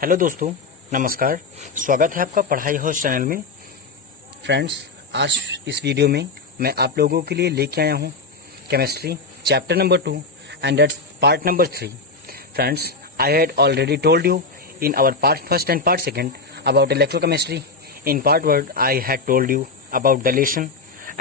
Hello दोस्तों, नमस्कार। स्वागत है आपका पढ़ाई हाउस चैनल में। फ्रेंड्स, आज इस वीडियो में मैं आप लोगों के लिए लेके आया हूँ chemistry chapter number 2 and that's part number 3। Friends, I had already told you in our part first and part second about electrochemistry. In part 1 I had told you about dilation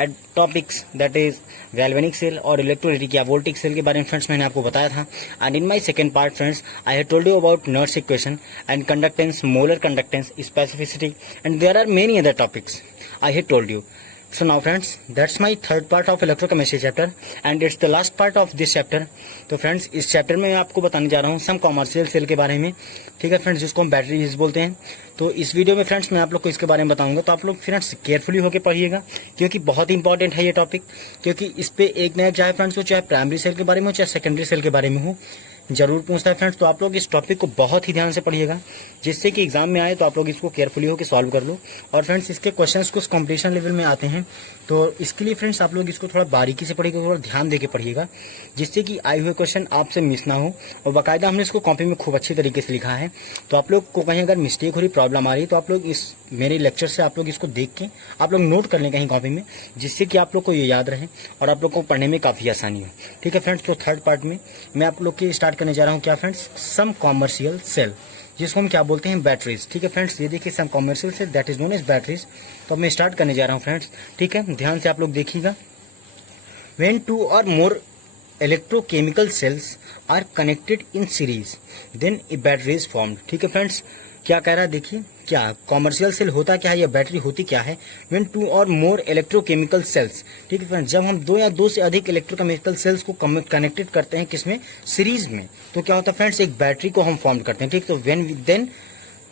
and topics that is galvanic cell और electrolytic या voltaic cell के बारे में friends मैंने आपको बताया था। And in my second part friends I had told you about Nernst equation and conductance, molar conductance, specificity and there are many other topics I had told you. So now friends, that's my third part of electrochemistry chapter and it's the last part of this chapter. तो friends, इस chapter में आपको बताने जा रहा हूँ सम commercial cell के बारे में, ठीक है फ्रेंड्स, जिसको हम बैटरीज बोलते हैं. तो इस वीडियो में फ्रेंड्स मैं आप लोग को इसके बारे में बताऊंगा, तो आप लोग फ्रेंड्स केयरफुली होकर पढ़िएगा क्योंकि बहुत ही इंपॉर्टेंट है ये टॉपिक. क्योंकि इस पे एक नया चाहे फ्रेंड्स वो चाहे प्राइमरी सेल के बारे में हो चाहे सेकेंडरी सेल के बारे में हो, जरूर पूछता है फ्रेंड्स. तो आप लोग इस टॉपिक को बहुत ही ध्यान से पढ़िएगा जिससे कि एग्जाम में आए तो आप लोग इसको केयरफुली होकर सॉल्व कर लो. और फ्रेंड्स, इसके क्वेश्चंस कुछ कॉम्पिटिशन लेवल में आते हैं, तो इसके लिए फ्रेंड्स आप लोग इसको थोड़ा बारीकी से पढ़िएगा, थोड़ा ध्यान देके पढ़िएगा जिससे कि आए हुए क्वेश्चन आपसे मिस ना हो. और बाकायदा हमने इसको कॉपी में खूब अच्छी तरीके से लिखा है. तो आप लोग को कहीं अगर मिस्टेक हो रही, प्रॉब्लम आ रही, तो आप लोग इस मेरे लेक्चर से आप लोग इसको देख के आप लोग नोट कर लें कहीं कॉपी में, जिससे कि आप लोग को ये याद रहे और आप लोग को पढ़ने में काफ़ी आसानी हो. ठीक है फ्रेंड्स, तो थर्ड पार्ट में मैं आप लोग के स्टार्ट करने जा रहा हूँ क्या फ्रेंड्स, सम कॉमर्शियल सेल, जिसको हम क्या बोलते हैं, बैटरीज. ठीक है फ्रेंड्स, ये देखिए some commercial cell that is known as batteries. तो अब मैं स्टार्ट करने जा रहा हूँ फ्रेंड्स. ठीक है, ध्यान से आप लोग देखिएगा. When two or more electrochemical cells are connected in series then a battery is formed. ठीक है फ्रेंड्स, क्या कह रहा है, देखिए क्या कॉमर्शियल सेल होता क्या है या बैटरी होती क्या है. When two or more electrochemical sales, ठीक है फ्रेंड्स, जब हम दो या दो से अधिक इलेक्ट्रोकेमिकल सेल्स को कनेक्टेड करते हैं किसमें, सीरीज में, तो क्या होता है फ्रेंड्स, एक बैटरी को हम फॉर्म करते हैं. ठीक, तो then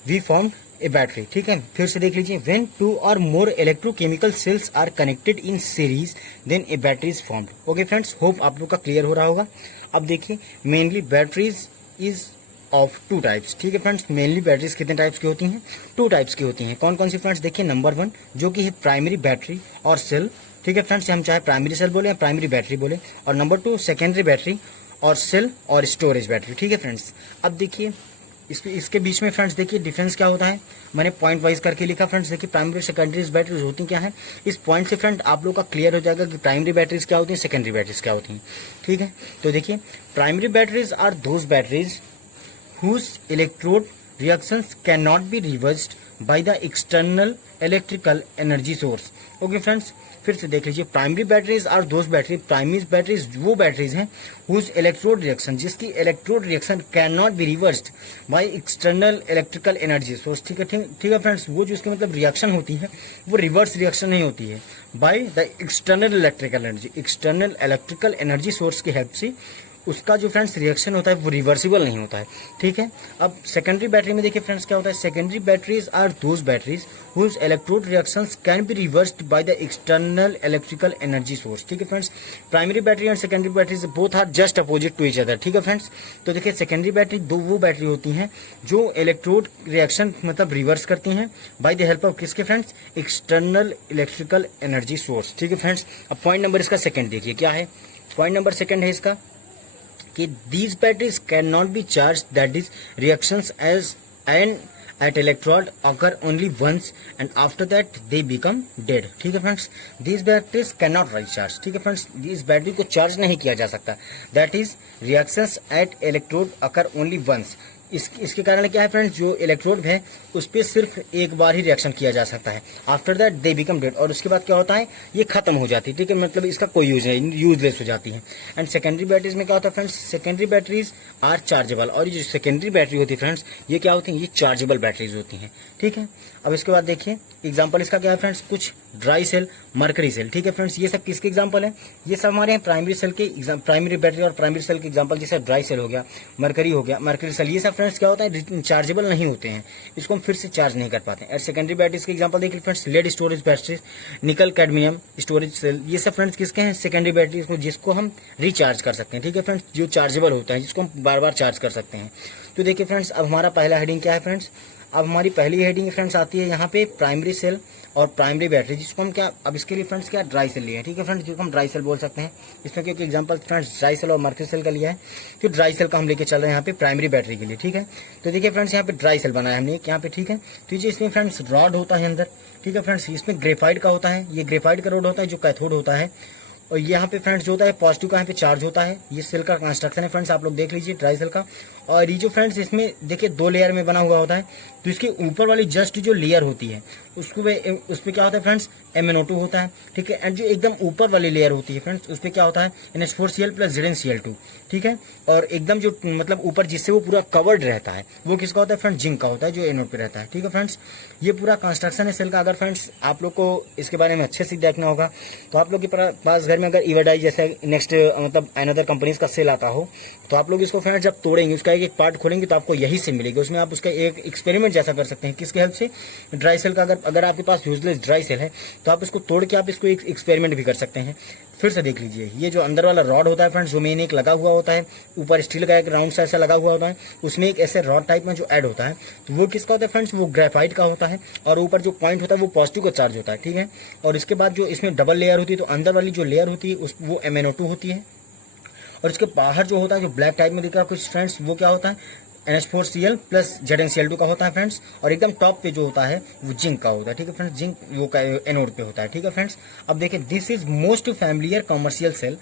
we form a battery. ठीक है, फिर से देख लीजिए. When two or more electrochemical cells are connected in series then a battery is formed. Okay friends, hope आप लोग का क्लियर हो रहा होगा. अब देखिए, mainly batteries is of two types. ठीक है फ्रेंड्स, मेनली बैटरीज कितने टाइप्स की होती हैं, टू टाइप्स की होती हैं. कौन कौन सी फ्रेंड्स, देखिए नंबर 1 जो कि है प्राइमरी बैटरी और सेल. ठीक है फ्रेंड्स, हम चाहे प्राइमरी सेल बोले या प्राइमरी बैटरी बोले. और नंबर 2 सेकेंडरी बैटरी और सेल और स्टोरेज बैटरी. ठीक है फ्रेंड्स, अब देखिए इसके बीच में फ्रेंड्स देखिए डिफरेंस क्या होता है, मैंने पॉइंट वाइज करके लिखा फ्रेंड्स. देखिए प्राइमरी सेकेंडरी बैटरीज होती क्या है, इस पॉइंट से फ्रेंड आप लोग का क्लियर हो जाएगा कि प्राइमरी बैटरीज क्या होती हैं, सेकेंडरी बैटरीज क्या होती हैं. ठीक है, तो देखिए primary batteries are those batteries whose electrode reactions cannot be reversed by the external electrical energy source. Okay friends, फिर से देख लीजिए. Primary batteries are those battery, primary batteries वो बैटरीज हैं हुज इलेक्ट्रोड रिएक्शन, जिसकी electrode reaction can not be reversed by external electrical energy source. ठीक है friends, वो जो इसकी मतलब रिएक्शन होती है वो रिवर्स रिएक्शन नहीं होती है bye the external electrical energy, external electrical energy source की हेल्प से उसका जो फ्रेंड्स रिएक्शन होता है वो रिवर्सिबल नहीं होता है. ठीक है, अब सेकेंडरी बैटरी में देखिए फ्रेंड्स क्या होता है, secondary batteries are those batteries whose electrode reactions can be reversed by the external electrical energy source. ठीक है friends, primary battery and secondary batteries both are just opposite to each other. ठीक है friends, तो देखिए secondary battery दो वो battery होती हैं जो इलेक्ट्रोड रिएक्शन मतलब रिवर्स करती हैं बाय द हेल्प ऑफ किसके friends, external electrical energy source. ठीक है फ्रेंड्स, अब पॉइंट नंबर इसका सेकेंड देखिए क्या है, पॉइंट नंबर सेकेंड है इसका कि these batteries cannot be charged, that is reactions as and at electrode occur only once and after that they become dead. ठीक है friends, these batteries cannot recharge. ठीक है फ्रेंड्स, इस बैटरी को charge नहीं किया जा सकता. that is reactions at electrode occur only once. इसके कारण क्या है फ्रेंड्स, जो इलेक्ट्रोड है उस पर सिर्फ एक बार ही रिएक्शन किया जा सकता है. After that they become dead, और उसके बाद क्या होता है, ये खत्म हो जाती है. ठीक है, मतलब इसका कोई यूज नहीं, यूजलेस हो जाती है. एंड सेकेंडरी बैटरीज में क्या होता है friends, secondary batteries are chargeable, और ये जो सेकेंडरी बैटरी होती है फ्रेंड्स ये क्या होती है, ये चार्जेबल बैटरीज होती हैं. ठीक है, अब इसके बाद देखिए एग्जाम्पल इसका क्या है फ्रेंड्स, कुछ ड्राई सेल, मरकरी सेल. ठीक है फ्रेंड्स, ये सब किसके एग्जाम्पल है, ये सब हमारे यहाँ प्राइमरी सेल के प्राइमरी बैटरी और प्राइमरी सेल के एग्जाम्पल, जैसे ड्राई सेल हो गया, मरकरी हो गया, मरकरी सेल, ये सब फ्रेंड्स क्या होता है, चार्जेबल नहीं होते हैं, इसको हम फिर से चार्ज नहीं कर पाते हैं. और सेकेंडरी बैटरीज के एग्जाम्पल देखिए friends, lead storage batteries, nickel cadmium storage cell, ये सब फ्रेंड्स किसके हैं, सेकेंडरी बैटरीज को, जिसको हम रिचार्ज कर सकते हैं. ठीक है फ्रेंड्स, जो चार्जेबल होता है, जिसको हम बार बार चार्ज कर सकते हैं. तो देखिए फ्रेंड्स, अब हमारा पहला हेडिंग क्या है फ्रेंड्स, अब हमारी पहली हेडिंग फ्रेंड्स आती है यहाँ पे प्राइमरी सेल और प्राइमरी बैटरी, जिसको हम क्या अब इसके लिए फ्रेंड्स क्या ड्राई सेल लिया है, ठीक है फ्रेंड्स, जिसको हम ड्राई सेल बोल सकते हैं। इसमें क्योंकि एग्जांपल फ्रेंड्स ड्राई सेल और मर्क्यूरी सेल का लिया है, तो ड्राई सेल का हम लेके चल रहे हैं यहाँ पे प्राइमरी बैटरी के लिए, ठीक है। तो देखिए फ्रेंड्स यहाँ पे ड्राई सेल बनाया हमने यहाँ पे, ठीक है। तो ये इसमें फ्रेंड्स रॉड होता है अंदर, ठीक है फ्रेंड्स, इसमें ग्रेफाइट का होता है, ये ग्रेफाइट का रॉड होता है जो कैथोड होता है। और यहाँ पे फ्रेंड्स जो होता है पॉजिटिव का यहाँ पे चार्ज होता है। ये सेल का कंस्ट्रक्शन है फ्रेंड्स, आप लोग देख लीजिए ड्राई सेल का। और ये जो फ्रेंड्स इसमें देखिए 2 लेयर में बना हुआ होता है, तो इसके ऊपर वाली जस्ट जो लेयर होती है उसको उस पर क्या होता है फ्रेंड्स MnO2 होता है, ठीक है। एंड जो एकदम ऊपर वाली लेयर होती है फ्रेंड्स उस पर क्या होता है NH4Cl प्लस ZnCl2, ठीक है। और एकदम जो मतलब ऊपर जिससे वो पूरा कवर्ड रहता है वो किसका होता है फ्रेंड्स, जिंक का होता है, जो एनोड पे रहता है, ठीक है फ्रेंड्स। ये पूरा कंस्ट्रक्शन है सेल का। अगर फ्रेंड्स आप लोग को इसके बारे में अच्छे से देखना होगा तो आप लोग के पास घर में अगर इवाडाई जैसे नेक्स्ट मतलब अनदर कंपनीज का सेल आता हो तो आप लोग इसको फ्रेंड्स जब तोड़ेंगे उसका एक पार्ट खोलेंगे तो आपको यही से मिलेगी। उसमें आप उसका एक एक्सपेरिमेंट जैसा कर सकते हैं, किसके हेल्प से, ड्राई सेल का। अगर आपके पास यूजलेस ड्राई सेल है तो आप इसको तोड़ के आप इसको एक एक्सपेरिमेंट भी कर सकते हैं। फिर से देख लीजिए, ये जो अंदर वाला रॉड होता है फ्रेंड्स जो मेन एक लगा हुआ होता है, ऊपर स्टील का एक राउंड सा ऐसा लगा हुआ होता है, उसमें एक ऐसे रॉड टाइप में जो ऐड होता है, तो वो किसका होता है फ्रेंड्स, वो ग्रेफाइट का होता है। और ऊपर जो पॉइंट होता है वो पॉजिटिव का चार्ज होता है, ठीक है। और इसके बाद जो इसमें डबल लेयर होती है, तो अंदर वाली जो लेयर होती है वो MnO2 होती है। और इसके बाहर जो होता है जो ब्लैक टाइप में दिख रहा है कुछ फ्रेंड्स, वो क्या होता है NH4Cl प्लस ZnCl2 का होता है फ्रेंड्स। और एकदम टॉप पे जो होता है वो जिंक का होता है, ठीक है फ्रेंड्स, जिंक वो एनोड पे होता है, ठीक है फ्रेंड्स। अब देखिए this is most familiar commercial cell,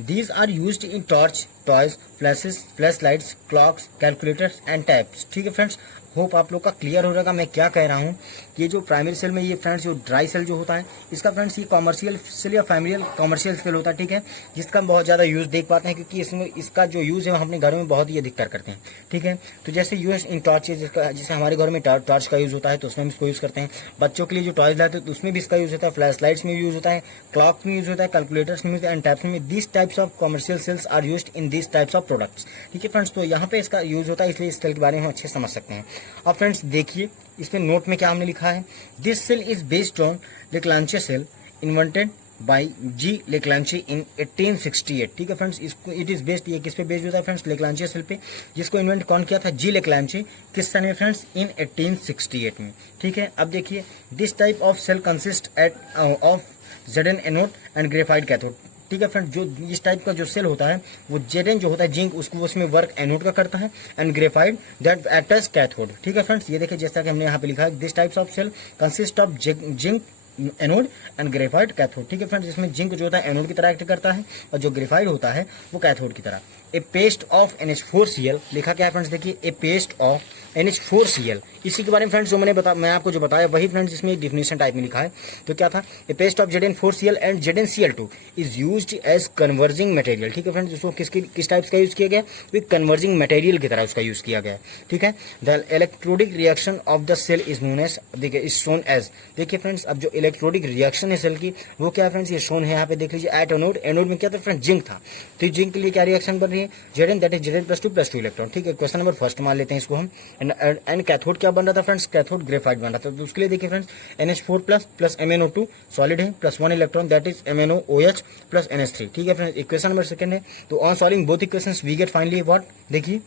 these are used in torch, toys, flashes, flash lights, clocks, calculators and tabs, ठीक है फ्रेंड्स। होप आप लोग का क्लियर हो जाएगा मैं क्या कह रहा हूँ। ये जो प्राइमरी सेल में ये फ्रेंड्स जो ड्राई सेल जो होता है इसका फ्रेंड्स ये कमर्शियल सेल या फैमिलियल कमर्शियल सेल होता है, ठीक है, जिसका हम बहुत ज़्यादा यूज़ देख पाते हैं क्योंकि इसमें इसका जो यूज़ है हम अपने घरों में बहुत ही अधिकतर करते हैं, ठीक है। तो जैसे यूज इन टॉर्च, जैसे हमारे घर में टॉर्च का यूज़ होता है तो उसमें हम इसको यूज़ करते हैं। बच्चों के लिए जो टॉयज लाते हैं तो उसमें भी इसका यूज़ होता है, फ्लैश लाइट्स में यूज़ होता है, क्लॉक में यूज़ होता है, कैलकुलेटर्स में एंड टैब्स में। This types of commercial cells are used in this types of products, ठीक है फ्रेंड्स। तो यहाँ पे इसका यूज़ होता है, इसलिए इस सेल के बारे में हम अच्छे समझ सकते हैं। अब फ्रेंड्स देखिए इसमें नोट में क्या हमने लिखा है, this cell is based on Leclanche cell invented by G Leclanche in 1868, ठीक है फ्रेंड्स। इसको इट इज बेस्ड, ये किस पे बेस्ड होता है फ्रेंड्स, लेक्लांचे सेल पे, जिसको इन्वेंट कौन किया था, जी लेक्लांचे, किस सन में फ्रेंड्स, इन 1868 में, ठीक है। अब देखिए this type of cell consist of Zn anode and graphite cathode, ठीक है फ्रेंड। जो इस टाइप का जो सेल होता है वो Zn जो होता है जिंक, उसको उसमें वर्क एनोड का करता है, and graphite that act as cathode, ठीक है फ्रेंड्स। ये देखिए जैसा कि हमने यहाँ पे लिखा है, this types of cell consist of zinc anode and graphite cathode, ठीक है फ्रेंड्स। इसमें जिंक जो होता है एनोड की तरह एक्ट करता है और जो ग्रेफाइट होता है वो कैथोड की तरह। ए पेस्ट ऑफ NH4Cl लिखा क्या है फ्रेंड्स, देखिए ए पेस्ट ऑफ NH4Cl, इसी के बारे में फ्रेंड्स जो मैं आपको जो बताया वही फ्रेंड्स इसमें एक डिफिनेशन टाइप में लिखा है। तो क्या था, a paste of Zn4Cl and ZnCl2 is used as converging material, ठीक है फ्रेंड्स। उसको किस टाइप का यूज किया गया, तो कन्वर्जिंग मटेरियल की तरह उसका यूज किया गया, ठीक है। The electrodic reaction of the cell is known as, देखिए इज शोन एज, देखिए फ्रेंड्स अब जो इलेक्ट्रोडिक रिएक्शन है सेल की वो क्या है फ्रेंड्स, ये शोन है यहाँ पे देख लीजिए। एट एनोड में क्या था फ्रेंड्स, जिंक था, तो जिंक के लिए क्या रिएक्शन बन रही है, Zn that is Zn+2+2 electron, ठीक है। क्वेश्चन नंबर फर्स्ट मान लेते हैं इसको हम। एंड कैथोड क्या बन रहा था फ्रेंड्स, कैथोड ग्रेफाइट बन रहा था, तो उसके लिए देखिए friends NH4+ plus MnO2 solid है plus 1 electron that is MnOH plus NH3, ठीक है फ्रेंड्स। इक्वेशन नंबर सेकंड है, तो on solving both equations we get finally what, देखिए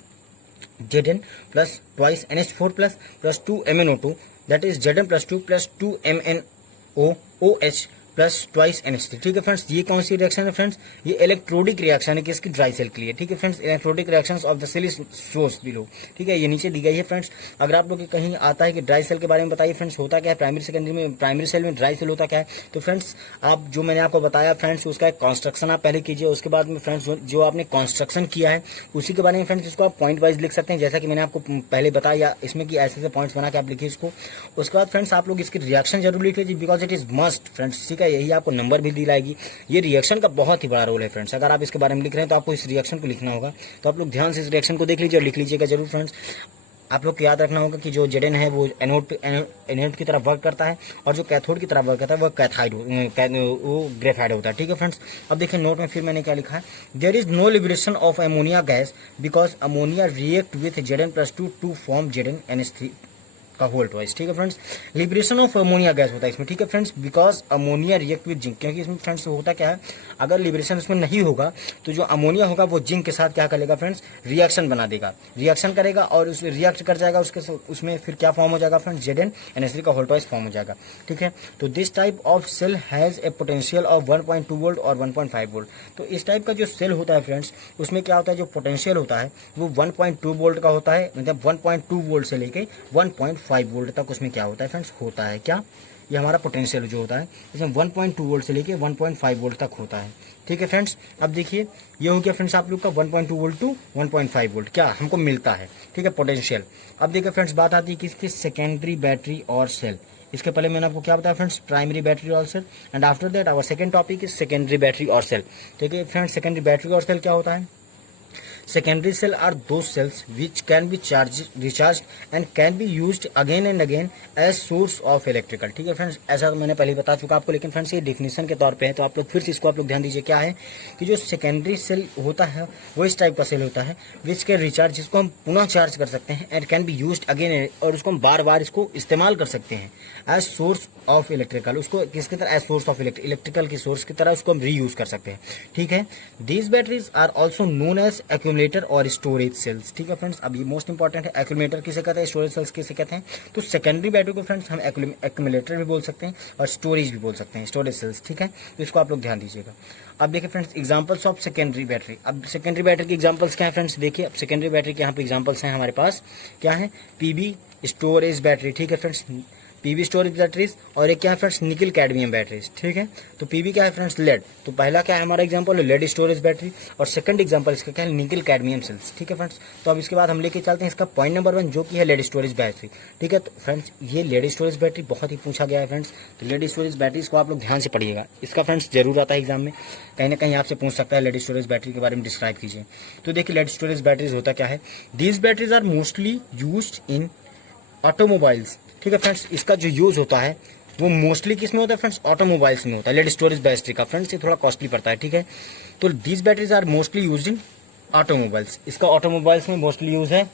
Zn plus twice NH4+ plus 2 MnO2 that is Zn+2 plus 2 MnOH plus twice NH3, ठीक है friends. ये कौन सी reaction है फ्रेंड्स, ये इलेक्ट्रोडिक रिएक्शन है किसकी, ड्राई सेल के लिए, ठीक है friends. Electrodic reactions of the cell is shows below, ठीक है, ये नीचे दी गई है फ्रेंड्स। अगर आप लोग के कहीं आता है कि ड्राई सेल के बारे में बताइए फ्रेंड्स, होता क्या है प्राइमरी सेकेंडरी में, प्राइमरी सेल में ड्राई सेल होता क्या है, तो फ्रेंड्स आप जो मैंने आपको बताया फ्रेंड्स उसका एक कॉन्स्ट्रक्शन आप पहले कीजिए, उसके बाद में फ्रेंड्स जो आपने कॉन्स्ट्रक्शन किया है उसी के बारे में फ्रेंड्स इसको आप पॉइंट वाइज लिख सकते हैं, जैसा कि मैंने आपको पहले बताया इसमें कि ऐसे पॉइंट्स बना के आप लिखिए इसको। उसके बाद फ्रेंड्स आप लोग इसकी रिएक्शन जरूर लिख लीजिए because it is must friends, ठीक है, यही आपको नंबर भी दिलाएगी। ये रिएक्शन का बहुत ही बड़ा रोल है फ्रेंड्स। अगर आप इसके बारे में लिख रहे हैं तो आपको इस रिएक्शन को लिखना होगा, तो आप लोग ध्यान से इस रिएक्शन को देख लीजिए और लिख लीजिएगा जरूर फ्रेंड्स। आप लोग को याद रखना होगा कि जो Zn है वो एनोड की तरफ वर्क करता है और जो कैथोड की तरफ वर्क करता है वो कैथाइड वो ग्रेफाइड होता है, ठीक है फ्रेंड्स। अब देखिए नोट में फिर मैंने क्या लिखा है, there is no liberation of ammonia gas because ammonia react with Zn+2 to form Zn NH3 का होल ट्वाइस, ठीक है friends. Liberation of ammonia gas होता है इसमें, ठीक है friends, because ammonia react with zinc, क्योंकि इसमें फ्रेंड्स होता क्या है, अगर लिबरेशन इसमें नहीं होगा तो जो अमोनिया होगा वो जिंक के साथ क्या करेगा फ्रेंड्स, रिएक्शन बना देगा, रिएक्शन करेगा और उस रिएक्ट कर जाएगा, उसमें फिर क्या फॉर्म हो जाएगा फ्रेंड्स, ZnNH3 का होल ट्वाइस फॉर्म हो जाएगा, ठीक है। तो this type of cell has a potential of 1.2 volt और 1.5 वोल्ट। तो इस टाइप का जो सेल होता है फ्रेंड्स, उसमें क्या होता है, जो पोटेंशियल होता है वो 1.2 वोल्ट का होता है, मतलब 1.2 वोल्ट से लेके 1.5 वोल्ट तक उसमें क्या होता है फ्रेंड्स, होता है क्या, ये हमारा पोटेंशियल जो होता है इसमें 1.2 वोल्ट से लेके 1.5 वोल्ट तक होता है, ठीक है फ्रेंड्स। अब देखिए ये हो गया फ्रेंड्स आप लोग का 1.2 वोल्ट टू 1.5 वोल्ट क्या हमको मिलता है, ठीक है, पोटेंशियल। अब देखिए फ्रेंड्स बात आती है किसकी, सेकेंडरी बैटरी और सेल। इसके पहले मैंने आपको क्या बताया फ्रेंड्स, प्राइमरी बैटरी और cell, and after that our second topic is secondary battery और सेल, ठीक है फ्रेंड्स। सेकेंडरी बैटरी और सेल क्या होता है, secondary cell are those cells which can be recharged and can be used again and again as source of electrical, ठीक है friends. ऐसा तो मैंने पहले ही बता चुका आपको, लेकिन फ्रेंड्स ये डिफिनेशन के तौर पे है, तो आप लोग फिर से इसको आप लोग ध्यान दीजिए। क्या है कि जो सेकेंडरी सेल होता है वो इस टाइप का सेल होता है विच कैन रिचार्ज, जिसको हम पुनः चार्ज कर सकते हैं, and can be used again, और उसको हम बार बार इसको इस्तेमाल कर सकते हैं एज सोर्स ऑफ इलेक्ट्रिकल, उसको किसकी तरह, एज सोर्स ऑफ इलेक्ट्रिकल की सोर्स की तरह उसको हम रीयूज कर सकते हैं, ठीक है। These batteries are also known as accumulator और स्टोरेज सेल्स, ठीक है फ्रेंड्स। अब ये मोस्ट इंपॉर्टेंट है, एक्यूमुलेटर किसे कहते हैं, स्टोरेज सेल्स किसे कहते हैं। तो सेकेंडरी बैटरी को फ्रेंड्स हम एक्यूमुलेटर भी बोल सकते हैं और स्टोरेज भी बोल सकते हैं, स्टोरेज सेल्स, ठीक है। तो इसको आप लोग ध्यान दीजिएगा। अब देखिए friends examples of secondary battery. अब सेकेंडरी बैटरी की एग्जांपल्स क्या है फ्रेंड्स, देखिए अब सेकेंडरी बैटरी के यहाँ पे एग्जांपल्स हैं हमारे पास, क्या है, पीबी स्टोरेज बैटरी, ठीक है फ्रेंड्स, पीबी स्टोरेज बैटरीज, और एक क्या है फ्रेंड्स, निकल कैडमियम बैटरीज, ठीक है। तो पीबी क्या है फ्रेंड्स, लेड, तो पहला क्या है हमारा एग्जांपल है लेड स्टोरेज बैटरी, और सेकंड एग्जांपल इसका क्या है, निकल कैडमियम सेल्स, ठीक है फ्रेंड्स। तो अब इसके बाद हम लेके चलते हैं इसका पॉइंट नंबर 1 जो कि है लेड स्टोरेज बैटरी, ठीक है। तो फ्रेंड्स ये लेड स्टोरेज बैटरी बहुत ही पूछा गया है फ्रेंड्स, तो लेड स्टोरेज बैटरीज को आप लोग ध्यान से पढ़िएगा, इसका फ्रेंड्स जरूर आता है एग्जाम में, कहीं ना कहीं आपसे पूछ सकता है लेड स्टोरेज बैटरी के बारे में डिस्क्राइब कीजिए। तो देखिए लेड स्टोरेज बैटरीज होता क्या है, these batteries are mostly used in automobiles, ठीक है फ्रेंड्स। इसका जो यूज होता है वो मोस्टली किस में होता है फ्रेंड्स, ऑटोमोबाइल्स में होता है, लेड स्टोरेज बैटरी का फ्रेंड्स, ये थोड़ा कॉस्टली पड़ता है, ठीक है। तो these batteries are mostly used in automobiles, इसका ऑटोमोबाइल्स में मोस्टली यूज है।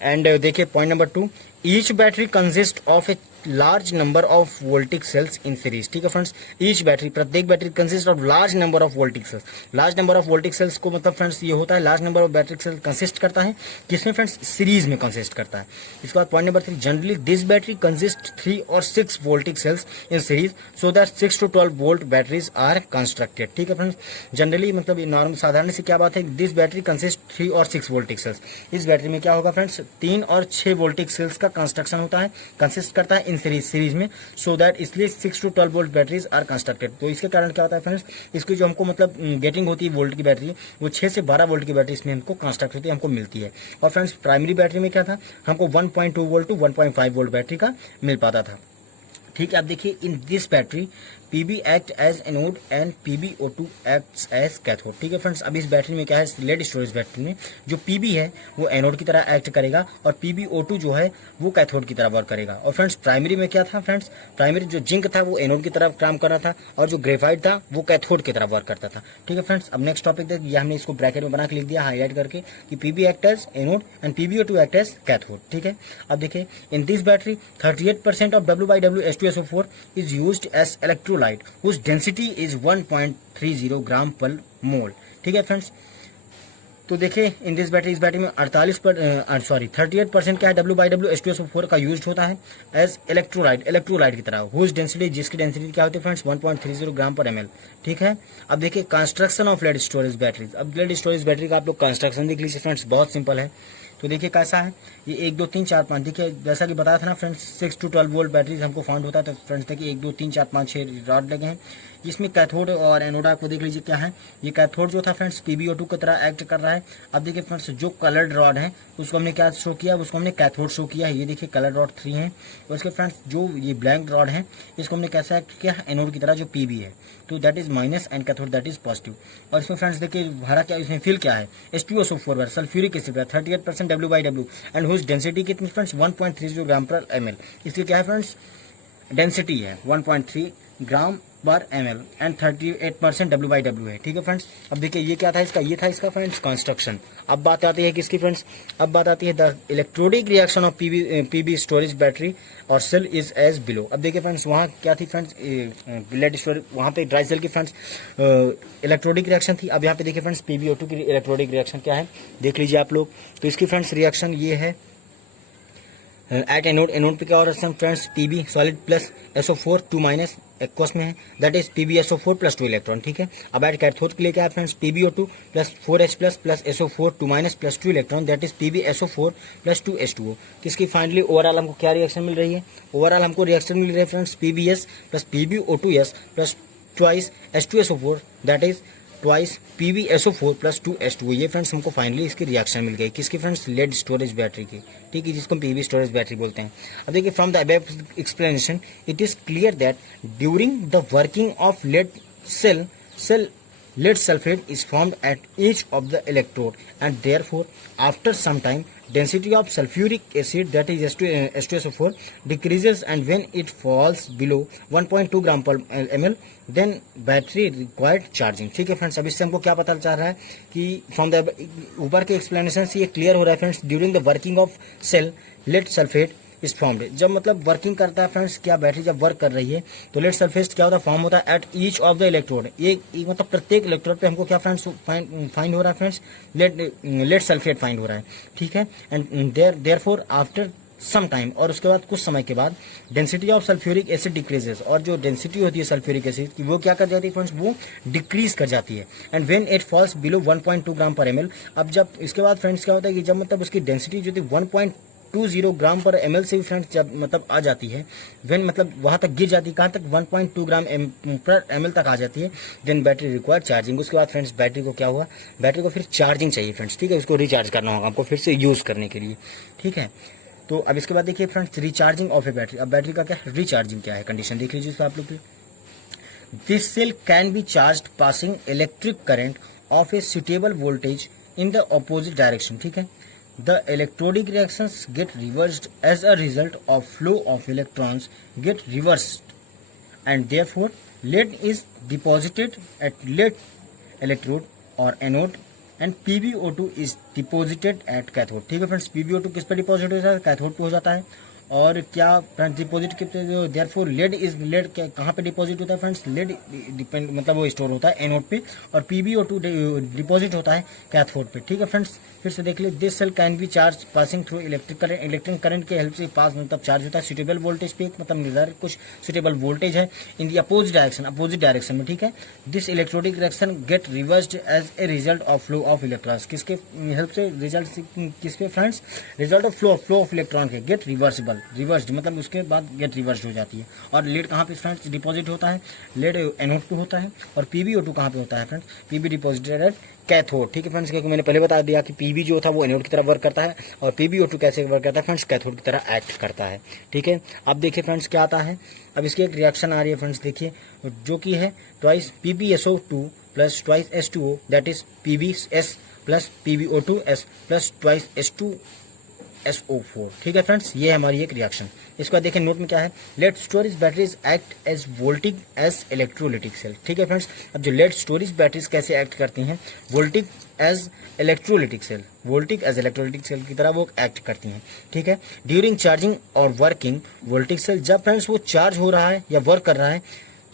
एंड देखिए point number 2, each battery consist of a large number of voltaic cells in series, ठीक है फ्रेंड्स। ईच बैटरी, प्रत्येक battery consist of large number of voltaic cells, large number of voltaic cells को मतलब friends ये होता है large number of battery cells consist करता है किसमें फ्रेंड्स, सीरीज में कंसिस्ट करता है। इसके बाद point number 3, generally this battery consist 3 और 6 voltaic cells in series so that 6 to 12 volt batteries are constructed, ठीक है फ्रेंड्स। जनरली मतलब नॉर्मल साधारण सी क्या बात है, दिस बैटरी कंसिस्ट 3 और 6 वोल्टिक सेल्स, इस बैटरी में क्या होगा फ्रेंड्स, 3 और 6 वोल्टिक सेल्स का कंस्ट्रक्शन होता है, कंसिस्ट करता है इन सीरीज में, सो दैट इसलिए 6 to 12 volt batteries are constructed. तो इसके कारण क्या होता है फ्रेंड्स, इसकी जो हमको मतलब गेटिंग होती है वोल्ट की बैटरी, वो 6 से 12 वोल्ट की बैटरी इसमें हमको कंस्ट्रक्ट होती है, हमको मिलती है। और फ्रेंड्स प्राइमरी बैटरी में क्या था, हमको 1.2 वोल्ट टू 1.5 वोल्ट बैटरी का मिल पाता था, ठीक है। अब देखिए in this battery PB act as anode and PbO2 acts as cathode, ठीक है फ्रेंड्स। अब इस बैटरी में क्या है, लेड स्टोरेज बैटरी में जो पीबी है वो एनोड की तरह एक्ट करेगा और PbO2 जो है वो कैथोड की तरह वर्क करेगा। और फ्रेंड्स प्राइमरी में क्या था फ्रेंड्स, प्राइमरी जो जिंक था वो एनोड की तरह काम कर रहा था और जो ग्रेफाइट था वो कैथोड की तरह वर्क करता था, ठीक है फ्रेंड्स। अब नेक्स्ट टॉपिक देखिए, हमने इसको ब्रैकेट में बना के लिख दिया हाईलाइट करके कि PB act as anode and PbO2 act as cathode, ठीक है। अब देखिए in this battery 38% of WbW H2SO4 is used as electrolyte whose density is 1.30 gram per mole, ठीक है फ्रेंड्स। तो देखिए इन दिस बैटरी, इस बैटरी में 38% क्या है, WbW H2SO4 का यूज होता है एज इलेक्ट्रोलाइट की तरह, हुज डेंसिटी, जिसकी डेंसिटी क्या होती है फ्रेंड्स 1.30 ग्राम पर ml, ठीक है। अब देखिए construction of lead storage batteries. अब लेड स्टोरेज बैटरी का आप लोग कंस्ट्रक्शन देख लीजिए फ्रेंड्स, बहुत सिंपल है। तो देखिए कैसा है, ये 1 2 3 4 5, देखिए जैसा कि बताया था ना फ्रेंड्स 6 to 12 वोल्ट बैटरीज हमको फाउंड होता है। तो फ्रेंड्स देखिए 1 2 3 4 5 6 रॉड लगे हैं, जिसमें कैथोड और एनोड आपको देख लीजिए क्या है, ये कैथोड जो था फ्रेंड्स PbO2 की तरह एक्ट कर रहा है। अब देखिए फ्रेंड्स जो कलर्ड रॉड है उसको हमने क्या शो किया, उसको हमने कैथोड शो किया है, ये देखिए कलर रॉड 3 है। और इसके फ्रेंड्स जो ये ब्लैक रॉड है इसको हमने कैसा एक्ट किया है, एनोड की तरह जो PB है, तो that is minus and cathode that is positive. और इसमें फ्रेंड्स देखिए भरा क्या, इसमें फिल क्या है, H2SO4 sulphuric acid 38% WbW and whose density कितनी फ्रेंड्स 1.30 ग्राम पर ml, इसलिए क्या है फ्रेंड्स डेंसिटी है 1.3 ग्राम पर ml एंड 38% W/W है। ठीक है फ्रेंड्स, अब देखिए ये क्या था इसका, ये था इसका फ्रेंड्स कंस्ट्रक्शन। अब बात आती है किसकी फ्रेंड्स, अब बात आती है the electrodic reaction of PB storage battery और सेल इज एज बिलो। अब देखिए फ्रेंड्स वहाँ क्या थी फ्रेंड्स, लेड स्टोरेज, वहाँ पे ड्राई सेल की फ्रेंड्स इलेक्ट्रोडिक रिएक्शन थी। अब यहाँ पे देखिए फ्रेंड्स PbO2 की इलेक्ट्रोडिक रिएक्शन क्या है देख लीजिए आप लोग। तो इसकी फ्रेंड्स रिएक्शन ये है एट एनोड, एनोड पे क्या हो रहा है friends Pb solid plus SO4 2 minus aqueous में है, that is PbSO4 plus 2 electron. ठीक है, अब एट कैथोड के लिए क्या है friends PbO2 plus 4H plus SO4 2 minus plus 2 electron, that is PbSO4 plus 2 H2O। किसकी फाइनली ओवरऑल हमको क्या रिएक्शन मिल रही है, ओवरऑल हमको रिएक्शन मिल रही है friends PbS plus PbO2s plus twice H2SO4 that is twice PbSO4 plus 2 H2O। ये friends हमको फाइनली इसकी रिएक्शन मिल गई किसकी फ्रेंड्स, लेड स्टोरेज बैटरी की। ठीक है, जिसको हम PB स्टोरेज बैटरी बोलते हैं। अब देखिए from the above explanation it is clear that during the working of lead cell lead sulfate is formed at each of the electrode and therefore after some time density of sulfuric acid that is H2SO4 decreases and when it falls below 1.2 gram per ml then battery required charging। ठीक है friends, अब इससे हमको क्या पता चल रहा है कि फ्रॉम द ऊपर के एक्सप्लेनेशन से ये क्लियर हो रहा है friends, during the working of cell lead sulphate is form जब मतलब वर्किंग करता है फ्रेंड्स, क्या बैटरी जब वर्क कर रही है तो लेड सल्फेट क्या होता है, फॉर्म होता है at each of the electrode. ये मतलब प्रत्येक इलेक्ट्रोड पे हमको क्या फ्रेंड्स फाइंड हो रहा है फ्रेंड्स, लेड सल्फेट फाइंड हो रहा है। ठीक है, and therefore after some time, और उसके बाद कुछ समय के बाद density of sulphuric acid decreases, और जो डेंसिटी होती है सल्फ्यूरिक एसिड की वो क्या कर जाती है फ्रेंड्स, वो डिक्रीज कर जाती है। And when it falls below 1.2 gram per ml। अब जब इसके बाद फ्रेंड्स क्या होता है कि जब मतलब उसकी डेंसिटी जो थी 1.20 ग्राम पर ml से भी फ्रेंड्स जब मतलब आ जाती है, व्हेन मतलब वहां तक गिर जाती है, कहाँ तक 1.2 ग्राम पर ml तक आ जाती है, देन बैटरी रिक्वायर्ड चार्जिंग। उसके बाद फ्रेंड्स बैटरी को क्या हुआ, बैटरी को फिर चार्जिंग चाहिए फ्रेंड्स। ठीक है, उसको रिचार्ज करना होगा आपको फिर से यूज करने के लिए। ठीक है, तो अब इसके बाद देखिए friends recharging of A battery. अब बैटरी का क्या है, रिचार्जिंग क्या है, कंडीशन देख लीजिए आप लोग। This cell can be charged passing electric current of a suitable voltage in the opposite direction. ठीक है, the electrodic reactions get reversed as a result of flow of electrons get reversed and therefore lead is deposited at lead electrode or anode and PbO2 is deposited at cathode। ठीक है friends, PbO2 किस पे deposit हो जाता है, cathode पे हो जाता है। और क्या फ्रेंड्स डिपॉजिट कितने, देयरफॉर लेड कहाँ पे डिपॉजिट होता है फ्रेंड्स, लेड डिपेंड मतलब वो स्टोर होता है एनोड पे, और PbO2 डिपॉजिट होता है कैथोड पे। ठीक है फ्रेंड्स, फिर से देख लीजिए, this cell can be charge passing through electric current के हेल्प से पास मतलब चार्ज होता है सुटेबल वोल्टेज पे, मतलब निर्धारित कुछ सुटेबल वोल्टेज है इन दी अपोजिट डायरेक्शन में। ठीक है, this electrodic reaction get reversed as a result of flow of electrons. किसके हेल्प से रिजल्ट, किसके friends, result of flow of electron के गेट रिवर्स्ड मतलब उसके बाद गेट रिवर्स्ड हो जाती है। और लेड कहाँ पे फ्रेंड्स डिपॉजिट होता है, लेड एनोड पे होता है। और PbO2 कहाँ पे होता है friends, PB deposited at cathode. ठीक है फ्रेंड्स, क्योंकि मैंने पहले बता दिया कि PB जो था वो एनोड की तरह वर्क करता है और PbO2 कैसे वर्क करता है फ्रेंड्स, कैथोड की तरह एक्ट करता है। ठीक है, अब देखिए फ्रेंड्स क्या आता है, अब इसकी एक रिएक्शन आ रही है फ्रेंड्स, देखिए जो कि है twice PbSO2 plus twice H2O that is PbS plus PbO2s plus twice H2SO4। ठीक है फ्रेंड्स, ये हमारी एक रिएक्शन। इसके बाद देखिए नोट में क्या है, lead storage batteries act as voltaic as electrolytic cell. ठीक है फ्रेंड्स, अब जो लेड स्टोरेज बैटरीज कैसे एक्ट करती हैं, वोल्टिक एज इलेक्ट्रोलिटिक सेल की तरह वो एक्ट करती हैं। ठीक है, ड्यूरिंग चार्जिंग और वर्किंग वोल्टिक सेल, जब फ्रेंड्स वो चार्ज हो रहा है या वर्क कर रहा है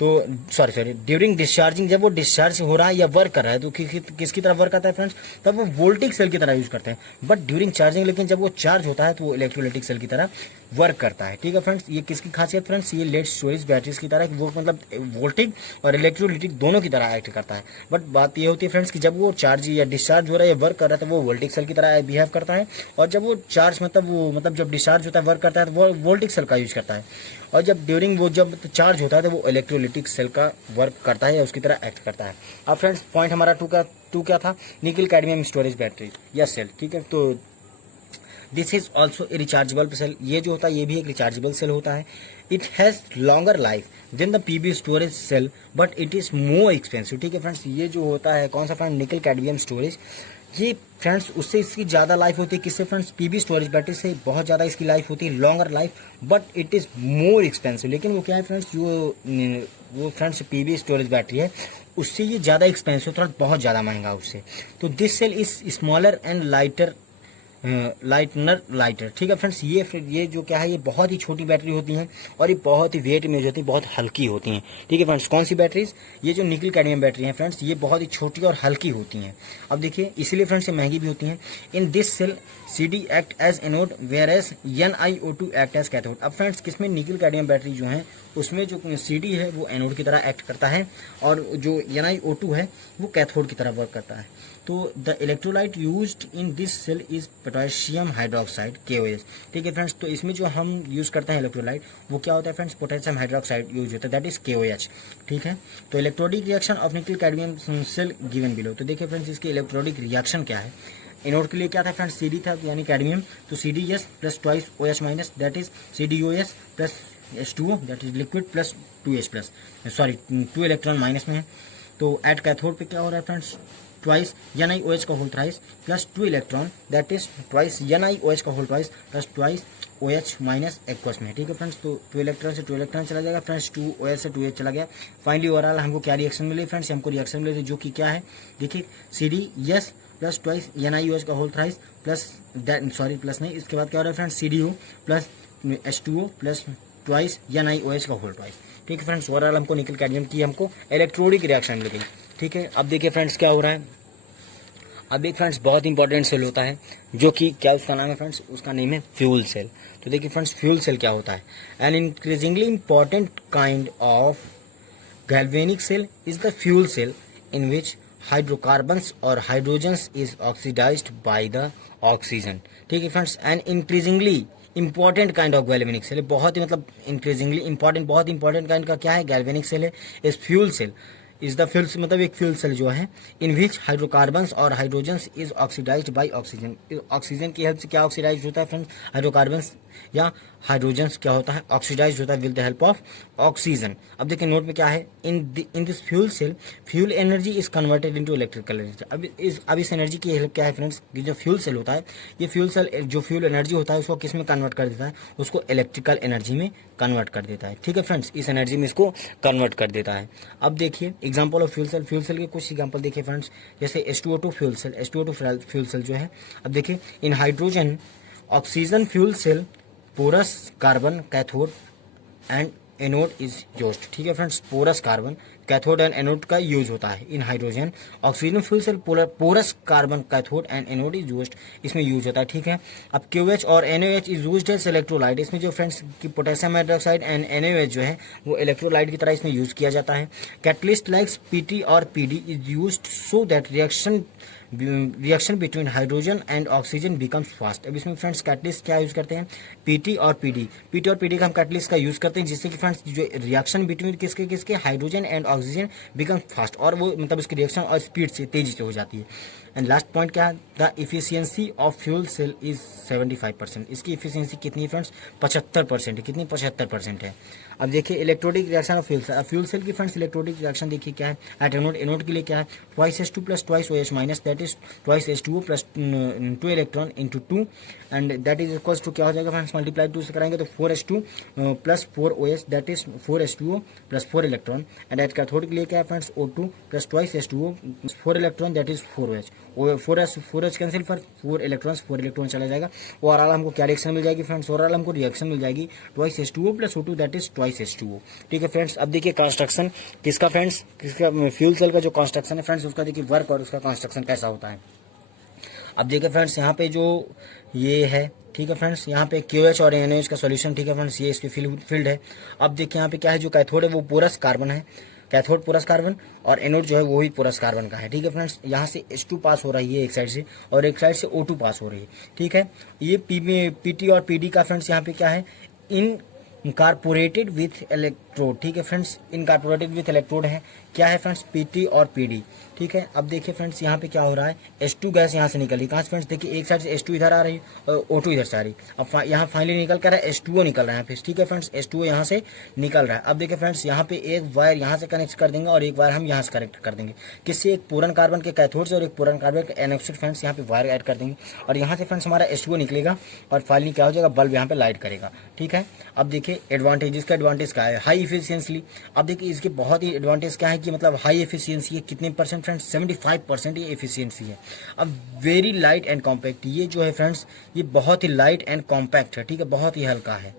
तो सॉरी ड्यूरिंग डिस्चार्जिंग, जब वो डिस्चार्ज हो रहा है या वर्क कर रहा है तो किसकी तरह वर्क करता है फ्रेंड्स, तब वो वोल्टिक सेल की तरह यूज करते हैं। बट ड्यूरिंग चार्जिंग, लेकिन जब वो चार्ज होता है तो वो इलेक्ट्रोलिटिक सेल की तरह वर्क करता है। ठीक है फ्रेंड्स, ये किसकी खासियत फ्रेंड्स, ये लेड स्टोरेज बैटरीज की तरह वो मतलब वोल्टिक और इलेक्ट्रोलिटिक दोनों की तरह एक्ट करता है। बट बात ये होती है फ्रेंड्स कि जब वो चार्ज या डिस्चार्ज हो रहा है या वर्क कर रहा है तो वो वोल्टिक सेल की तरह बिहेव करता है, और जब वो चार्ज मतलब जब डिस्चार्ज होता है वर्क करता है तो वो वोल्टिक सेल का यूज करता है, और जब ड्यूरिंग वो जब चार्ज होता है तो वो इलेक्ट्रोलिटिक सेल का वर्क करता है या उसकी तरह एक्ट करता है। अब फ्रेंड्स पॉइंट हमारा टू क्या था, निकल कैडमियम स्टोरेज बैटरी या सेल। ठीक है, तो this is also a rechargeable cell. ये जो होता है ये भी एक रिचार्जेबल सेल होता है। It has longer life than the PB storage cell but it is more expensive. ठीक है फ्रेंड्स, ये जो होता है कौन सा फ्रेंड, निकल कैडमियम स्टोरेज, ये फ्रेंड्स उससे इसकी ज़्यादा लाइफ होती है, किससे फ्रेंड्स, पीवी स्टोरेज बैटरी से बहुत ज़्यादा इसकी लाइफ होती है, longer life, but it is more expensive. लेकिन वो क्या है फ्रेंड्स, जो वो फ्रेंड्स पीवी स्टोरेज बैटरी है उससे ये ज़्यादा एक्सपेंसिव, थोड़ा बहुत ज़्यादा महंगा उससे। तो this cell is smaller and lighter, lighter, ठीक है फ्रेंड्स। ये जो क्या है, ये बहुत ही छोटी बैटरी होती हैं और ये बहुत ही वेट में होती है, बहुत हल्की होती हैं, ठीक है फ्रेंड्स। कौन सी बैटरीज, ये जो निकल कैडमियम बैटरी हैं फ्रेंड्स, ये बहुत ही छोटी और हल्की होती हैं। अब देखिए इसलिए फ्रेंड्स ये महंगी भी होती हैं। In this cell CD act as anode whereas NiO2 act as cathode. अब फ्रेंड्स किसमें, निकल कैडमियम बैटरी जो है उसमें जो CD है वो एनोड की तरह एक्ट करता है और जो NiO2 है वो कैथोड की तरह वर्क करता है। तो the electrolyte used in this cell is potassium hydroxide KOH, ठीक है फ्रेंड्स। तो इसमें जो हम यूज करते हैं इलेक्ट्रोलाइट वो क्या होता है फ्रेंड्स, पोटेशियम हाइड्रोक्साइड यूज होता है, दैट इज KOH, ठीक है। तो electrodic reaction of nickel cadmium cell given below. तो देखिए फ्रेंड्स इसकी इलेक्ट्रोडिक रिएक्शन क्या है। एनोड के लिए क्या था फ्रेंड्स, CD था यानी कैडमियम, तो CdS plus twice OH minus, that is CdOS plus H2O, that is liquid, plus 2H plus, sorry 2 electron minus में है। तो एट कैथोड पे क्या हो रहा है फ्रेंड्स, ट्वाइस NiOH का whole thrice plus 2 electron, that is twice NiOH का whole twice plus twice OH minus aqueous में, ठीक है फ्रेंड्स। तो 2 इलेक्ट्रॉन से 2 इलेक्ट्रॉन चला जाएगा फ्रेंड्स, 2OH से 2H चला गया। फाइनली ओवरऑल हमको क्या रिएक्शन मिली फ्रेंड्स, हमको रिएक्शन मिली जो कि क्या है, देखिए CdS प्लस ट्वाइस NiOH का whole thrice plus, sorry plus नहीं, इसके बाद क्या हो रहा है friends, CdO plus H2O plus twice NiOH का होल ट्वाइस, ठीक है फ्रेंड्स। ओवरऑल हमको निकल कैडमियम की हमको इलेक्ट्रोडिक रिएक्शन मिल गई, ठीक है। अब देखिए फ्रेंड्स क्या हो रहा है, अब एक फ्रेंड्स बहुत इंपॉर्टेंट सेल होता है जो कि क्या उसका नाम है फ्रेंड्स, उसका नेम है फ्यूल सेल। तो देखिए फ्रेंड्स फ्यूल सेल क्या होता है, an increasingly important kind of galvanic cell is the fuel cell in which hydrocarbons or hydrogens is oxidized by the oxygen, ठीक है friends. An increasingly important kind of galvanic cell, बहुत ही मतलब increasingly important, बहुत important kind का क्या है, galvanic cell है। This fuel cell is the fuel, मतलब एक फ्यूल सेल जो है in which hydrocarbons or hydrogens is oxidized by oxygen. Oxygen की हेल्प से क्या ऑक्सीडाइज होता है फ्रेंड्स, हाइड्रोकार्बन्स या हाइड्रोजन्स क्या होता है, ऑक्सीडाइज होता है with the help of oxygen. अब देखिए नोट में क्या है, in this fuel cell fuel energy is converted into electrical energy. अब इस एनर्जी की हेल्प क्या है फ्रेंड्स, ये जो फ्यूल सेल होता है, ये फ्यूल सेल जो फ्यूल एनर्जी होता है उसको किस में कन्वर्ट कर देता है, उसको इलेक्ट्रिकल एनर्जी में कन्वर्ट कर देता है, ठीक है फ्रेंड्स। इस एनर्जी में इसको कन्वर्ट कर देता है। अब देखिए example of fuel cell, fuel cell के कुछ एग्जांपल देखिए फ्रेंड्स, जैसे H2O2 fuel cell, H2O2 fuel cell जो है, अब देखिए in hydrogen oxygen fuel cell porous carbon cathode and anode is used, ठीक है friends. Porous carbon cathode and anode का यूज होता है in hydrogen oxygen fuel cell, porous carbon cathode and anode is used, इसमें use होता है, ठीक है। अब KOH or NaOH is used as electrolyte, इसमें जो फ्रेंड्स की पोटेशियम हाइड्रोक्साइड एंड NaOH जो है वो इलेक्ट्रोलाइट की तरह इसमें यूज किया जाता है। कैटलिस्ट लाइक्स PT और PD is used so that reaction between hydrogen and oxygen becomes fast. अब इसमें फ्रेंड्स कैटलिस्ट क्या यूज करते हैं, PT और PD का हम कैटलिस्ट का यूज करते हैं जिससे कि फ्रेंड्स जो रिएक्शन बिटवीन किसके hydrogen and oxygen become fast, और वो मतलब उसकी रिएक्शन और स्पीड से तेजी से हो जाती है। एंड लास्ट पॉइंट क्या है, the efficiency of fuel cell is 75%। इसकी इफिशियंसी कितनी फ्रेंड्स, 75% है, कितनी 75% है। अब देखिए electrodic reaction of fuel cell, fuel cell की फ्रेंड्स इलेक्ट्रोडिक रिएक्शन देखिए क्या है, एट एनोड के लिए क्या है, twice H2 plus twice OH minus, that is twice H2O plus 2 electron into 2 and that is equals to क्या हो जाएगा फ्रेंड्स, मल्टीप्लाई 2 से कराएंगे तो 4H2 plus 4OH, that is 4H2O plus 4 electron. And at cathode के लिए क्या है friends, O2 plus twice H2O 4 electron, that is 4OH, 4H cancel पर 4 इलेक्ट्रॉन चला जाएगा। और हमको क्या रिएक्शन मिल जाएगी फ्रेंड्स, और हमको रिएक्शन मिल जाएगी twice H2O plus O2, that is twice H2O, ठीक है फ्रेंड्स। अब देखिए कंस्ट्रक्शन किसका फ्रेंड्स, किसका फ्यूल सेल का जो कंस्ट्रक्शन है फ्रेंड्स, उसका देखिए वर्क और उसका कंस्ट्रक्शन कैसा होता है। अब देखिए फ्रेंड्स यहाँ पे जो ये है, ठीक है फ्रेंड्स, यहाँ पे KOH और NaOH का सॉल्यूशन, ठीक है फ्रेंड्स, ये इसकी फील्ड है। अब देखिए यहाँ पे क्या है, जो कैथोड है वो पोरस कार्बन है, कैथोड पोरस कार्बन, और एनोड जो है वो भी पोरस कार्बन का है, ठीक है फ्रेंड्स। यहाँ से H2 पास हो रही है एक साइड से और एक साइड से O2 पास हो रही है, ठीक है। ये PT और PD का फ्रेंड्स यहाँ पे क्या है, इनकारपोरेटेड विथ इलेक्ट्रोड, ठीक है फ्रेंड्स, इनकारपोरेटेड विथ इलेक्ट्रोड है, क्या है फ्रेंड्स, PT और PD। ठीक है। अब देखिए फ्रेंड्स यहाँ पे क्या हो रहा है, H2 गैस यहाँ से निकल रही, कहाँ से फ्रेंड्स, देखिए एक साइड से H2 इधर आ रही है और O2 इधर से आ रही। अब यहाँ फाइनली निकल कर रहा है H2O निकल रहा है फिर, ठीक है फ्रेंड्स, H2O यहाँ से निकल रहा है। अब देखिए फ्रेंड्स यहाँ पे एक वायर यहाँ से कनेक्ट कर देंगे और एक वायर हम यहाँ से कनेक्ट कर देंगे, किससे, एक पूरन कार्बन के कैथोड से और एक पूरन कार्बन के एनोड से फ्रेंड्स यहाँ पे वायर ऐड कर देंगे और यहाँ से फ्रेंड्स हमारा H2O निकलेगा और फाइनली क्या हो जाएगा, बल्ब यहाँ पे लाइट करेगा, ठीक है। अब देखिए एडवांटेज, इसका एडवांटेज क्या है, हाई इफिशियंसी। अब देखिए इसके बहुत ही एडवांटेज क्या है कि मतलब हाई एफिशिएंसी है, कितने परसेंट फ्रेंड्स, 75% ये एफिशिएंसी है। अब वेरी लाइट एंड कॉम्पैक्ट, ये जो है फ्रेंड्स ये बहुत ही लाइट एंड कॉम्पैक्ट है, ठीक है, बहुत ही हल्का है।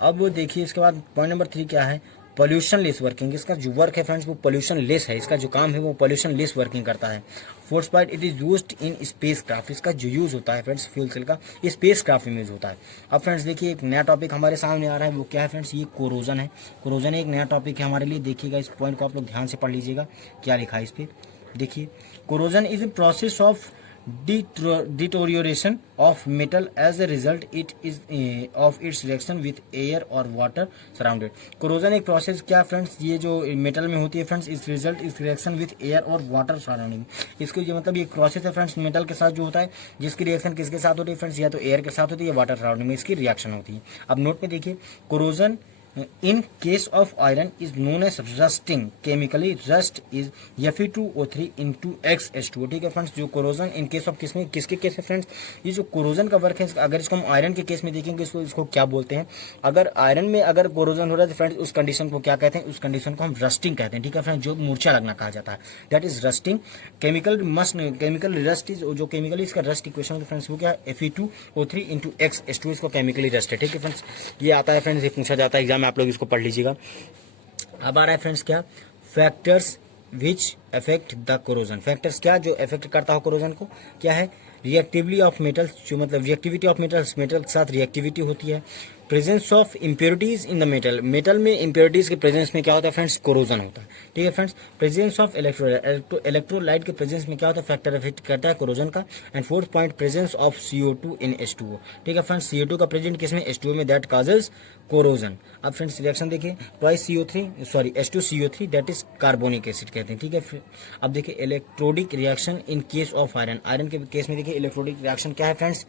अब वो देखिए इसके बाद पॉइंट नंबर 3 क्या है, पॉल्यूशन लेस वर्किंग। इसका जो वर्क है फ्रेंड्स वो पॉल्यूशन लेस है, इसका जो काम है वो पॉल्यूशन लेस वर्किंग करता है। Fourth point, it is used in space craft. इसका जो यूज होता है फ्रेंड्स फ्यूल सेल का, ये स्पेस क्राफ्ट में यूज होता है। अब फ्रेंड्स देखिए एक नया टॉपिक हमारे सामने आ रहा है, वो क्या है फ्रेंड्स, ये कोरोजन है। कोरोजन एक नया टॉपिक है हमारे लिए, देखिएगा इस पॉइंट को आप लोग ध्यान से पढ़ लीजिएगा क्या लिखा है इस पर। देखिए corrosion is a process of deterioration of metal as a result it is of its reaction with air or water surrounded। Corrosion एक प्रोसेस क्या फ्रेंड्स, ये जो मेटल में होती है फ्रेंड्स, इस रिजल्ट इस रिएक्शन विथ एयर और वाटर सराउंडिंग। इसको ये मतलब ये प्रोसेस है फ्रेंड्स मेटल के साथ जो होता है, जिसकी रिएक्शन किसके साथ होती है फ्रेंड्स, या तो एयर के साथ होती है या वाटर सराउंडिंग में इसकी रिएक्शन होती है। अब नोट में देखिए, corrosion in case of iron is known as rusting, chemically rust is Fe2O3 into XH2O, ठीक है फ्रेंड्स। जो कोरोजन इन केस ऑफ किसमें, किसके केस है फ्रेंड्स, ये जो कोरोजन का वर्क है, अगर इसको हम आयरन के केस में देखेंगे इसको क्या बोलते हैं, अगर आयरन में अगर कोरोजन हो रहा है तो फ्रेंड्स उस कंडीशन को क्या कहते हैं, उस कंडीशन को हम रस्टिंग कहते हैं, ठीक है फ्रेंड्स, जो मूर्छा लगना कहा जाता है, that is rusting. Chemical rust is, जो केमिकली इसका रस्ट इक्वेशन है फ्रेंड्स वो क्या है, Fe2O3 into XH2, इसको केमिकली रस्ट है, ठीक है फ्रेंड्स। ये आता है फ्रेंड्स, ये पूछा जाता है एग्जाम में, आप लोग इसको पढ़ लीजिएगा। अब आ रहा है फ्रेंड्स क्या, factors which affect the corrosion. Factors क्या जो इफेक्ट करता हो कोरोजन को, क्या है, रिएक्टिविटी ऑफ मेटल्स, जो मतलब रिएक्टिविटी ऑफ मेटल्स, मेटल के साथ रिएक्टिविटी होती है। Presence of impurities in the metal, metal में इम्प्योरिटीज के प्रेजेंस में क्या होता है फ्रेंड्स, कोरोजन होता है, ठीक है फ्रेंड्स। प्रेजेंस ऑफ इलेक्ट्रोलाइट के प्रेजेंस में क्या होता है, फैक्टर इफेक्ट करता है कोरोजन का। And fourth point, presence of CO2 in H2O, ठीक है फ्रेंड्स, CO2 का प्रेजेंट किसमें, H2O में, दैट काजेज कोरोजन। अब फ्रेंड्स रिएक्शन देखिए, twice H2CO3 that is carbonic acid कहते हैं, ठीक है। अब देखिए electrodic reaction in case of iron, iron के केस में देखिए इलेक्ट्रोडिक रिएक्शन क्या है फ्रेंड्स,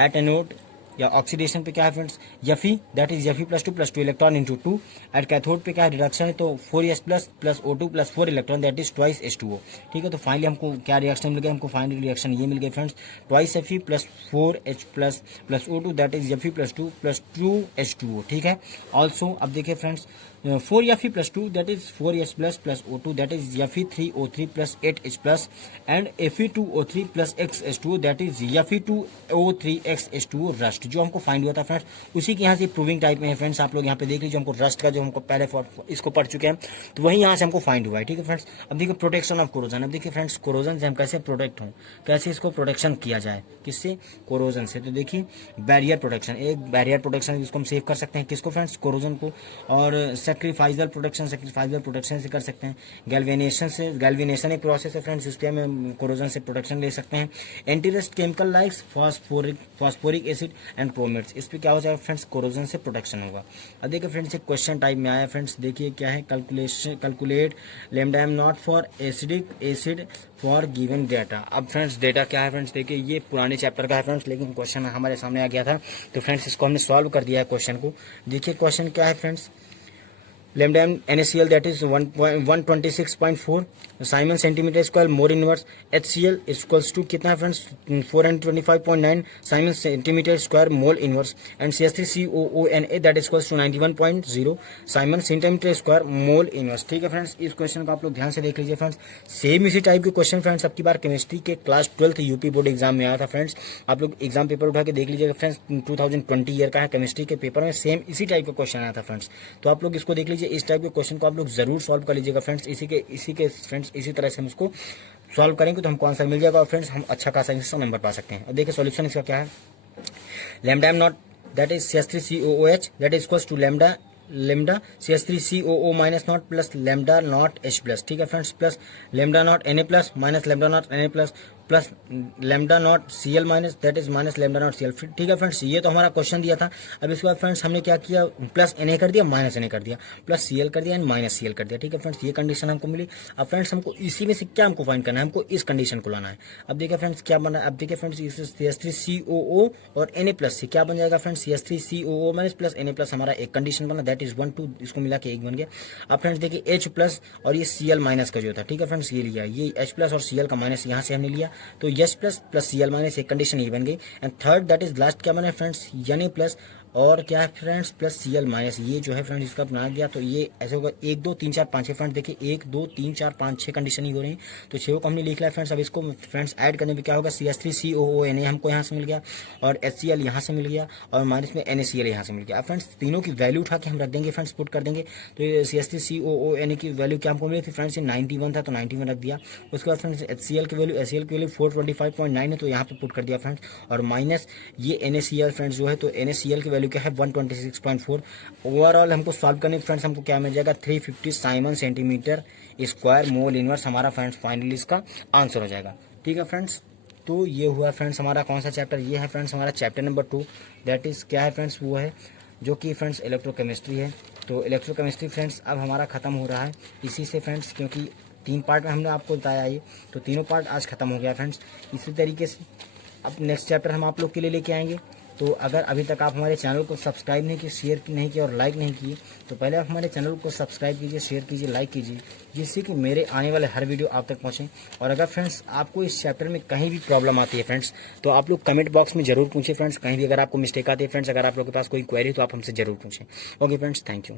एट एनोड या ऑक्सीडेशन पे क्या है friends, Fe that is Fe+2+2 electron into 2। At cathode पे क्या है, रिडक्शन है तो 4S plus O2 plus 4 electron that is twice H2O, ठीक है। तो फाइनली हमको क्या रिएक्शन मिल गया, हमको फाइनली रिएक्शन ये मिल गया friends, twice Fe plus 4H plus O2 that is Fe+2 plus 2 H2O, ठीक है। ऑल्सो अब देखिए friends 4Fe+2 that is 4S plus O2 that is Fe3O3 plus 8H plus and Fe2O3 plus XH2 that is Fe2O3XH2 rust, जो हमको find हुआ था friends, उसी के यहाँ से प्रूविंग टाइप में है फ्रेंड्स। आप लोग यहाँ पे देख लीजिए, हमको रस्ट का जो हमको पहले इसको पढ़ चुके हैं तो वही यहाँ से हमको फाइंड हुआ है, ठीक है फ्रेंड्स। अब देखिए प्रोटेक्शन ऑफ कोरोजन, अब देखिए फ्रेंड्स कोरोजन से हम कैसे प्रोटेक्ट हों, कैसे इसको प्रोटेक्शन किया जाए, किससे, कोरोजन से। तो देखिए बैरियर प्रोटेक्शन, एक बैरियर प्रोटेक्शन जिसको हम सेव कर सकते हैं, किसको फ्रेंड्स, कोरोजन को। और सेक्रीफाइजल प्रोटेक्शन से कर सकते हैं। गैल्वेनेशन एक प्रोसेस है फ्रेंड्स, उसके हम कोरोजन से प्रोटेक्शन ले सकते हैं। Antirust chemical likes phosphoric acid and chromates, इस पे क्या हो जाएगा फ्रेंड्स, कोरोजन से प्रोटेक्शन होगा। अब देखिए फ्रेंड्स एक क्वेश्चन टाइप में आया फ्रेंड्स, देखिए क्या है, calculate lambda M not for acidic acid for given data. अब फ्रेंड्स डेटा क्या है फ्रेंड्स, देखिए ये पुराने चैप्टर का है फ्रेंड्स, लेकिन क्वेश्चन हमारे सामने आ गया था तो फ्रेंड्स इसको हमने सॉल्व कर दिया है क्वेश्चन को। देखिए क्वेश्चन क्या है friends, lambda NaCl that is 126.4 siemens centimetre square mole inverse, HCl equals to कितना है friends 425.9 siemens centimetre square mole inverse and CH3COONA that equals to 91.0 siemens centimetre square mole inverse, ठीक है friends. इस question को आप लोग ध्यान से देख लीजिए फ्रेंड्स, सेम इसी टाइप के क्वेश्चन फ्रेंड्स अब की बार केमिस्ट्री के class 12th UP board exam में आया था फ्रेंड्स। आप लोग एग्जाम पेपर उठा के देख लीजिएगा फ्रेंड्स, 2020 ईयर का है केमिस्ट्री के पेपर में सेम इसी टाइप का क्वेश्चन आया था फ्रेंड्स। तो आप लोग इसको देख लीजिए, इस टाइप के क्वेश्चन को आप लोग जरूर सॉल्व कर लीजिएगा फ्रेंड्स। इसी के फ्रेंड्स इसी तरह से हम इसको सॉल्व करेंगे तो हमको आंसर मिल जाएगा और फ्रेंड्स हम अच्छा खासा इसका नंबर पा सकते हैं। अब देखिए सॉल्यूशन इसका क्या है, lambda M nought that is CH3COOH that is equals to lambda CH3COO minus nought plus lambda nought H plus, ठीक है friends, plus lambda nought Na plus minus lambda nought Na plus plus lambda nought C L minus that is minus lambda nought C L. ठीक है friends, ये तो हमारा question दिया था। अब इसके बाद फ्रेंड्स हमने क्या किया, प्लस एन ए कर दिया, माइनस एन ए कर दिया, प्लस सी एल कर दिया एंड माइनस सी एल कर दिया। ठीक है फ्रेंड्स, ये कंडीशन हमको मिली। अब फ्रेंड्स हमको इसी में से क्या हमको फाइंड करना है, हमको इस कंडीशन को लाना है। अब देखिए फ्रेंड्स क्या बना है, अब देखिए फ्रेंड्स CH3COO और Na प्लस से क्या बन जाएगा friends, CH3COO minus plus Na plus हमारा एक कंडीशन बना, दैट इज 1 2, इसको मिला के एक बन गया। अब फ्रेंड्स देखिए H प्लस और ये Cl माइनस का जो था, ठीक है फ्रेंड्स ये लिया, ये H प्लस और Cl का माइनस यहाँ से हमने लिया, तो H plus plus Cl minus एक कंडीशन ये बन गई। And third that is last क्या बना फ्रेंड्स, Na प्लस और क्या है फ्रेंड्स प्लस Cl माइनस, ये जो है फ्रेंड्स इसका बना दिया। तो ये ऐसे होगा 1 2 3 4 5 6 फ्रेंड्स देखिए 1 2 3 4 5 6 कंडीशन ही हो रही है, तो 6 को हमने लिख लिया फ्रेंड्स। अब इसको फ्रेंड्स ऐड करने में क्या होगा, CH3COO Na हमको यहाँ से मिल गया और HCl यहाँ से मिल गया और माइनस में NaCl यहाँ से मिल गया। अब फ्रेंड्स तीनों की वैल्यू उठा के हम रख देंगे फ्रेंड्स, पुट कर देंगे। तो ये CH3COO Na की वैल्यू क्या हमको मिली थी फ्रेंड्स, ये 91 था तो 91 रख दिया। उसके बाद फ्रेंड्स HCl की वैल्यू 425.9 है तो यहाँ पे पुट कर दिया फ्रेंड्स, और माइनस ये NaCl फ्रेंड्स जो है, तो NaCl की वैल्यू क्या है 126.4। ओवरऑल हमको सॉल्व करने फ्रेंड्स हमको क्या मिल जाएगा 350 Simon centimetre square mole inverse, हमारा फ्रेंड्स फाइनली इसका आंसर हो जाएगा। ठीक है फ्रेंड्स, तो ये हुआ फ्रेंड्स हमारा कौन सा चैप्टर, ये है फ्रेंड्स हमारा चैप्टर नंबर 2, दैट इज क्या है फ्रेंड्स, वो है जो कि फ्रेंड्स इलेक्ट्रोकेमिस्ट्री है। तो इलेक्ट्रोकेमिस्ट्री फ्रेंड्स अब हमारा खत्म हो रहा है इसी से फ्रेंड्स, क्योंकि 3 पार्ट में हमने आपको बताया ये, तो तीनों पार्ट आज खत्म हो गया फ्रेंड्स। इसी तरीके से अब नेक्स्ट चैप्टर हम आप लोग के लिए लेके आएंगे। तो अगर अभी तक आप हमारे चैनल को सब्सक्राइब नहीं किए, शेयर नहीं किया और लाइक नहीं किए, तो पहले आप हमारे चैनल को सब्सक्राइब कीजिए, शेयर कीजिए, लाइक कीजिए, जिससे कि मेरे आने वाले हर वीडियो आप तक पहुंचे। और अगर फ्रेंड्स आपको इस चैप्टर में कहीं भी प्रॉब्लम आती है फ्रेंड्स, तो आप लोग कमेंट बॉक्स में जरूर पूछें फ्रेंड्स। कहीं भी अगर आपको मिस्टेक आती है फ्रेंड्स, अगर आप लोग के पास कोई क्वेरी तो आप हमसे जरूर पूछें। Okay friends, thank you.